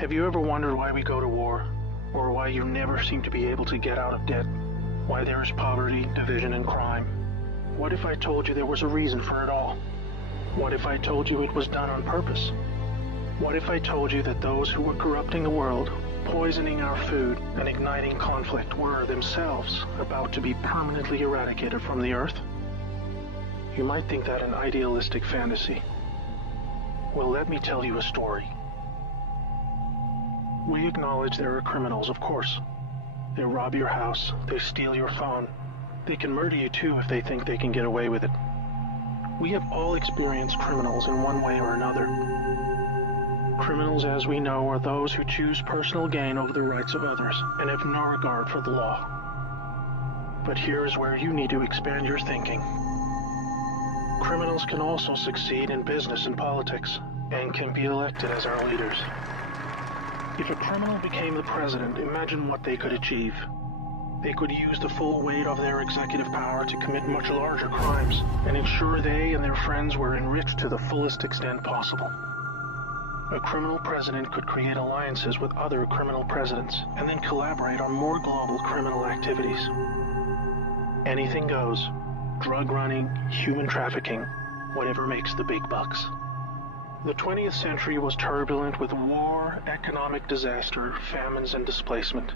Have you ever wondered why we go to war? Or why you never seem to be able to get out of debt? Why there is poverty, division, and crime? What if I told you there was a reason for it all? What if I told you it was done on purpose? What if I told you that those who were corrupting the world, poisoning our food, and igniting conflict were themselves about to be permanently eradicated from the earth? You might think that an idealistic fantasy. Well, let me tell you a story. We acknowledge there are criminals, of course. They rob your house, they steal your phone. They can murder you too if they think they can get away with it. We have all experienced criminals in one way or another. Criminals, as we know, are those who choose personal gain over the rights of others and have no regard for the law. But here is where you need to expand your thinking. Criminals can also succeed in business and politics, and can be elected as our leaders. If a criminal became the president, imagine what they could achieve. They could use the full weight of their executive power to commit much larger crimes, and ensure they and their friends were enriched to the fullest extent possible. A criminal president could create alliances with other criminal presidents, and then collaborate on more global criminal activities. Anything goes. Drug running, human trafficking, whatever makes the big bucks. The 20th century was turbulent with war, economic disaster, famines, and displacement.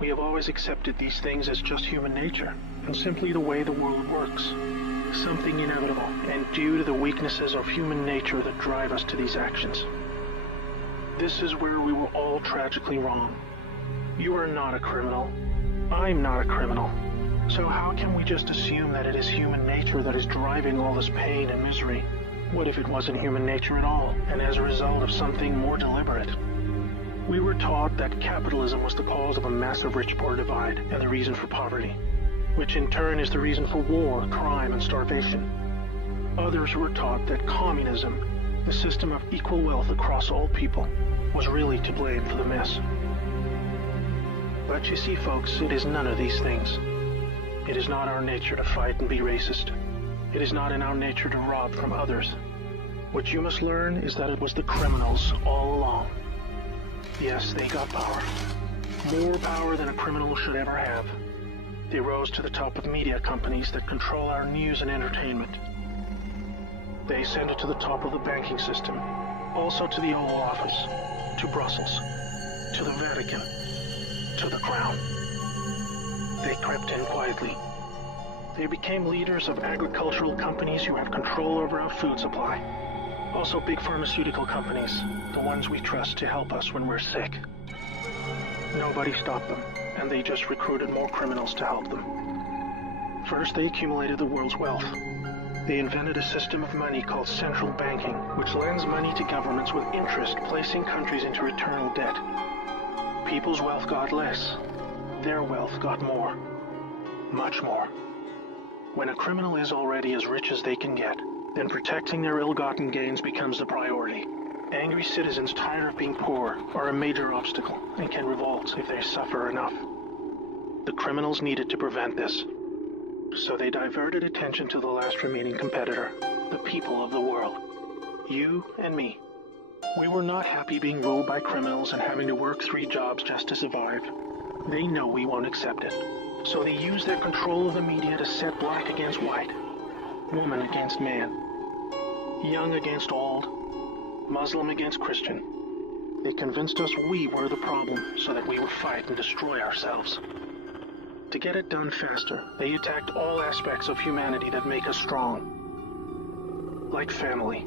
We have always accepted these things as just human nature, and simply the way the world works. Something inevitable, and due to the weaknesses of human nature that drive us to these actions. This is where we were all tragically wrong. You are not a criminal. I'm not a criminal. So how can we just assume that it is human nature that is driving all this pain and misery? What if it wasn't human nature at all, and as a result of something more deliberate? We were taught that capitalism was the cause of a massive rich-poor divide and the reason for poverty, which in turn is the reason for war, crime, and starvation. Others were taught that communism, the system of equal wealth across all people, was really to blame for the mess. But you see, folks, it is none of these things. It is not our nature to fight and be racist. It is not in our nature to rob from others. What you must learn is that it was the criminals all along. Yes, they got power. More power than a criminal should ever have. They rose to the top of media companies that control our news and entertainment. They ascended to the top of the banking system, also to the Oval Office, to Brussels, to the Vatican, to the Crown. They crept in quietly. They became leaders of agricultural companies who have control over our food supply. Also big pharmaceutical companies, the ones we trust to help us when we're sick. Nobody stopped them, and they just recruited more criminals to help them. First, they accumulated the world's wealth. They invented a system of money called central banking, which lends money to governments with interest, placing countries into eternal debt. People's wealth got less. Their wealth got more. Much more. When a criminal is already as rich as they can get, then protecting their ill-gotten gains becomes the priority. Angry citizens tired of being poor are a major obstacle and can revolt if they suffer enough. The criminals needed to prevent this. So they diverted attention to the last remaining competitor, the people of the world. You and me. We were not happy being ruled by criminals and having to work 3 jobs just to survive. They know we won't accept it. So they use their control of the media to set black against white, woman against man, young against old, Muslim against Christian. They convinced us we were the problem so that we would fight and destroy ourselves. To get it done faster, they attacked all aspects of humanity that make us strong. Like family,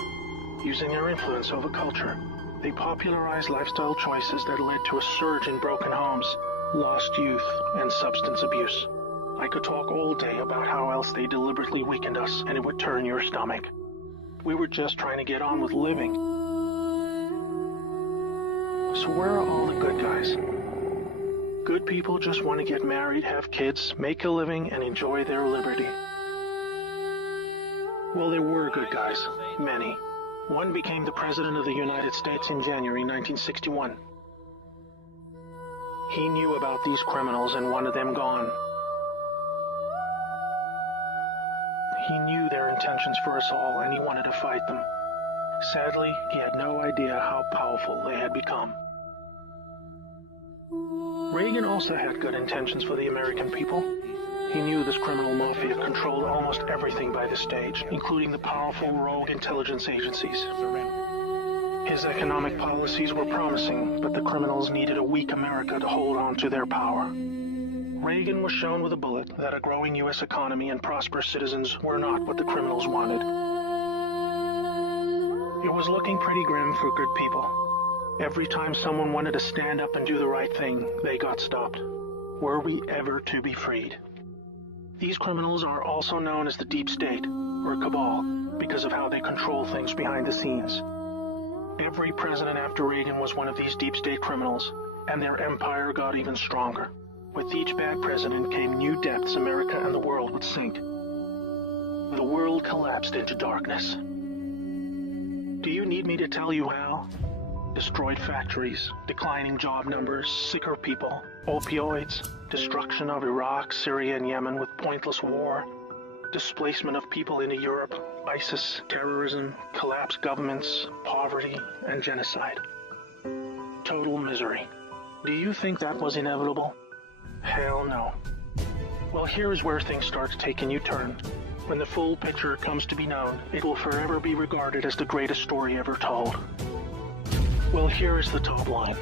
using their influence over culture, they popularized lifestyle choices that led to a surge in broken homes, lost youth, and substance abuse. I could talk all day about how else they deliberately weakened us, and it would turn your stomach. We were just trying to get on with living. So where are all the good guys? Good people just want to get married, have kids, make a living, and enjoy their liberty. Well, there were good guys. Many. One became the President of the United States in January 1961. He knew about these criminals and wanted them gone. He knew their intentions for us all, and he wanted to fight them. Sadly, he had no idea how powerful they had become. Reagan also had good intentions for the American people. He knew this criminal mafia controlled almost everything by this stage, including the powerful rogue intelligence agencies. His economic policies were promising, but the criminals needed a weak America to hold on to their power. Reagan was shown with a bullet that a growing U.S. economy and prosperous citizens were not what the criminals wanted. It was looking pretty grim for good people. Every time someone wanted to stand up and do the right thing, they got stopped. Were we ever to be freed? These criminals are also known as the Deep State, or Cabal, because of how they control things behind the scenes. Every president after Reagan was one of these Deep State criminals, and their empire got even stronger. With each bad president came new depths America and the world would sink. The world collapsed into darkness. Do you need me to tell you how? Destroyed factories, declining job numbers, sicker people, opioids, destruction of Iraq, Syria, and Yemen with pointless war, displacement of people into Europe, ISIS, terrorism, collapsed governments, poverty, and genocide. Total misery. Do you think that was inevitable? Hell no. Well, here is where things start to take a new turn. When the full picture comes to be known, it will forever be regarded as the greatest story ever told. Well, here is the top line.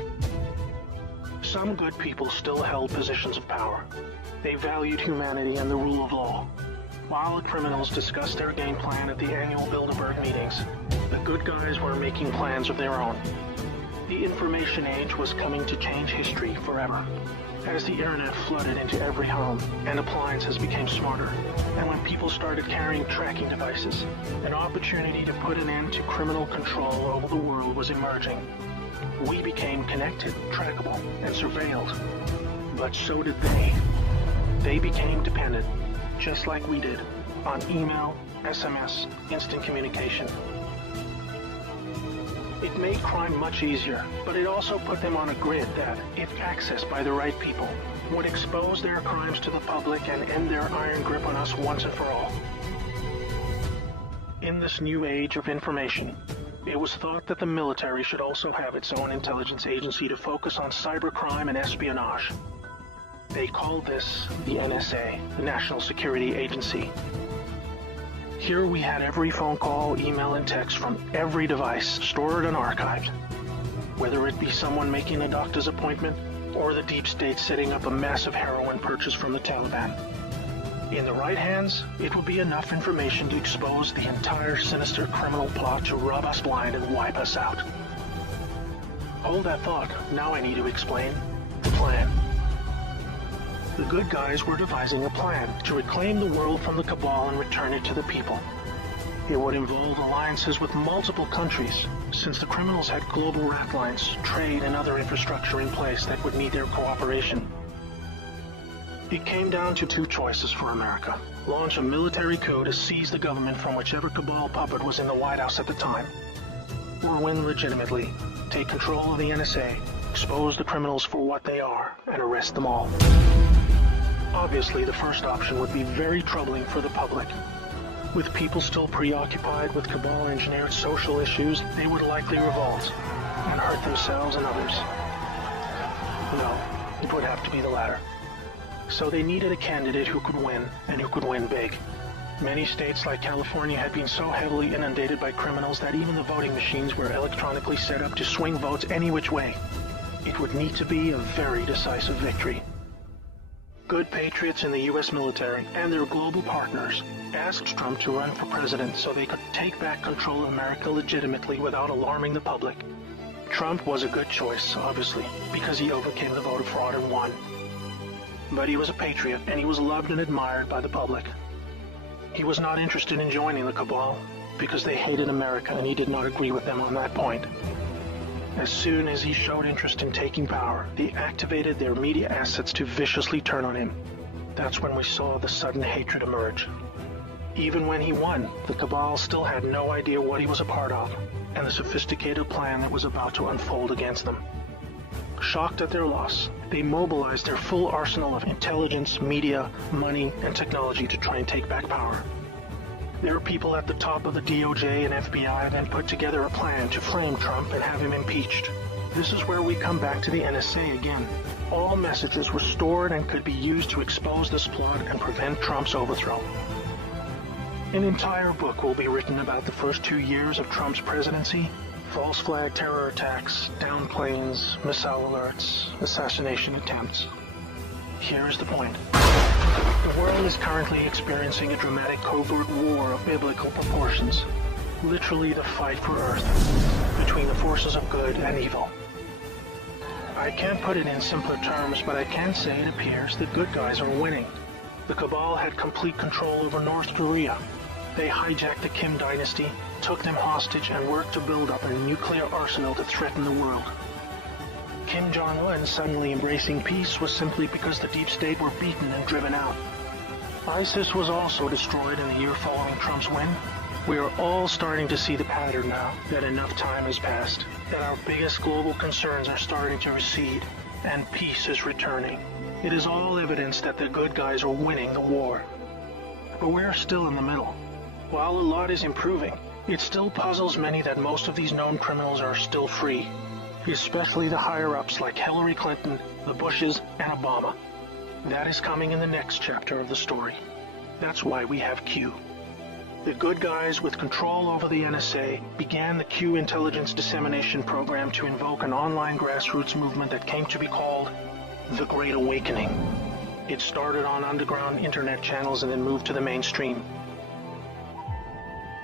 Some good people still held positions of power. They valued humanity and the rule of law. While the criminals discussed their game plan at the annual Bilderberg meetings, the good guys were making plans of their own. The information age was coming to change history forever. As the internet flooded into every home and appliances became smarter, and when people started carrying tracking devices, an opportunity to put an end to criminal control over the world was emerging. We became connected, trackable, and surveilled. But so did they. They became dependent, just like we did, on email, SMS, instant communication. It made crime much easier, but it also put them on a grid that, if accessed by the right people, would expose their crimes to the public and end their iron grip on us once and for all. In this new age of information, it was thought that the military should also have its own intelligence agency to focus on cybercrime and espionage. They called this the NSA, the National Security Agency. Here we had every phone call, email, and text from every device stored and archived. Whether it be someone making a doctor's appointment, or the Deep State setting up a massive heroin purchase from the Taliban. In the right hands, it would be enough information to expose the entire sinister criminal plot to rob us blind and wipe us out. Hold that thought, now I need to explain the plan. The good guys were devising a plan to reclaim the world from the cabal and return it to the people. It would involve alliances with multiple countries, since the criminals had global rat lines, trade, and other infrastructure in place that would need their cooperation. It came down to two choices for America: launch a military coup to seize the government from whichever cabal puppet was in the White House at the time, or win legitimately, take control of the NSA, expose the criminals for what they are, and arrest them all. Obviously, the first option would be very troubling for the public. With people still preoccupied with cabal-engineered social issues, they would likely revolt and hurt themselves and others. No, it would have to be the latter. So they needed a candidate who could win, and who could win big. Many states like California had been so heavily inundated by criminals that even the voting machines were electronically set up to swing votes any which way. It would need to be a very decisive victory. Good patriots in the U.S. military and their global partners asked Trump to run for president so they could take back control of America legitimately without alarming the public. Trump was a good choice, obviously, because he overcame the voter fraud and won. But he was a patriot, and he was loved and admired by the public. He was not interested in joining the cabal, because they hated America and he did not agree with them on that point. As soon as he showed interest in taking power, they activated their media assets to viciously turn on him. That's when we saw the sudden hatred emerge. Even when he won, the cabal still had no idea what he was a part of, and the sophisticated plan that was about to unfold against them. Shocked at their loss, they mobilized their full arsenal of intelligence, media, money, and technology to try and take back power. Their people at the top of the DOJ and FBI then put together a plan to frame Trump and have him impeached. This is where we come back to the NSA again. All messages were stored and could be used to expose this plot and prevent Trump's overthrow. An entire book will be written about the first 2 years of Trump's presidency. False flag terror attacks, downed planes, missile alerts, assassination attempts. Here is the point. The world is currently experiencing a dramatic covert war of biblical proportions. Literally the fight for Earth, between the forces of good and evil. I can't put it in simpler terms, but I can say it appears the good guys are winning. The Cabal had complete control over North Korea. They hijacked the Kim dynasty, took them hostage, and worked to build up a nuclear arsenal to threaten the world. Kim Jong-un suddenly embracing peace was simply because the deep state were beaten and driven out. ISIS was also destroyed in the year following Trump's win. We are all starting to see the pattern now, that enough time has passed, that our biggest global concerns are starting to recede, and peace is returning. It is all evidence that the good guys are winning the war. But we're still in the middle. While a lot is improving, it still puzzles many that most of these known criminals are still free, especially the higher-ups like Hillary Clinton, the Bushes, and Obama. That is coming in the next chapter of the story. That's why we have Q. The good guys with control over the NSA began the Q intelligence dissemination program to invoke an online grassroots movement that came to be called the Great Awakening. It started on underground internet channels and then moved to the mainstream.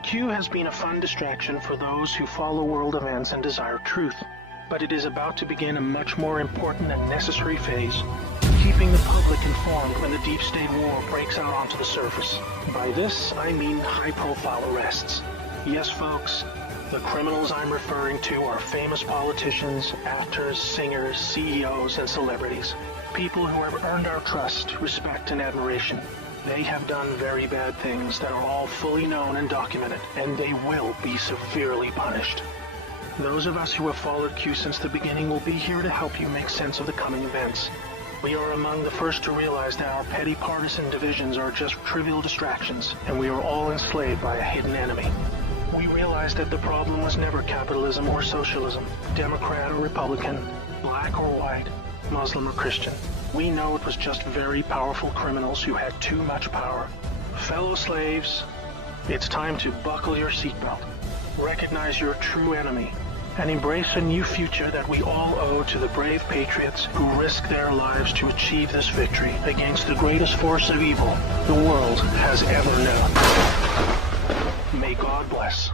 Q has been a fun distraction for those who follow world events and desire truth, but it is about to begin a much more important and necessary phase, keeping the public informed when the deep state war breaks out onto the surface. By this, I mean high-profile arrests. Yes, folks, the criminals I'm referring to are famous politicians, actors, singers, CEOs, and celebrities. People who have earned our trust, respect, and admiration. They have done very bad things that are all fully known and documented, and they will be severely punished. Those of us who have followed Q since the beginning will be here to help you make sense of the coming events. We are among the first to realize that our petty partisan divisions are just trivial distractions, and we are all enslaved by a hidden enemy. We realize that the problem was never capitalism or socialism, Democrat or Republican, black or white, Muslim or Christian. We know it was just very powerful criminals who had too much power. Fellow slaves, it's time to buckle your seatbelt, recognize your true enemy, and embrace a new future that we all owe to the brave patriots who risked their lives to achieve this victory against the greatest force of evil the world has ever known. May God bless.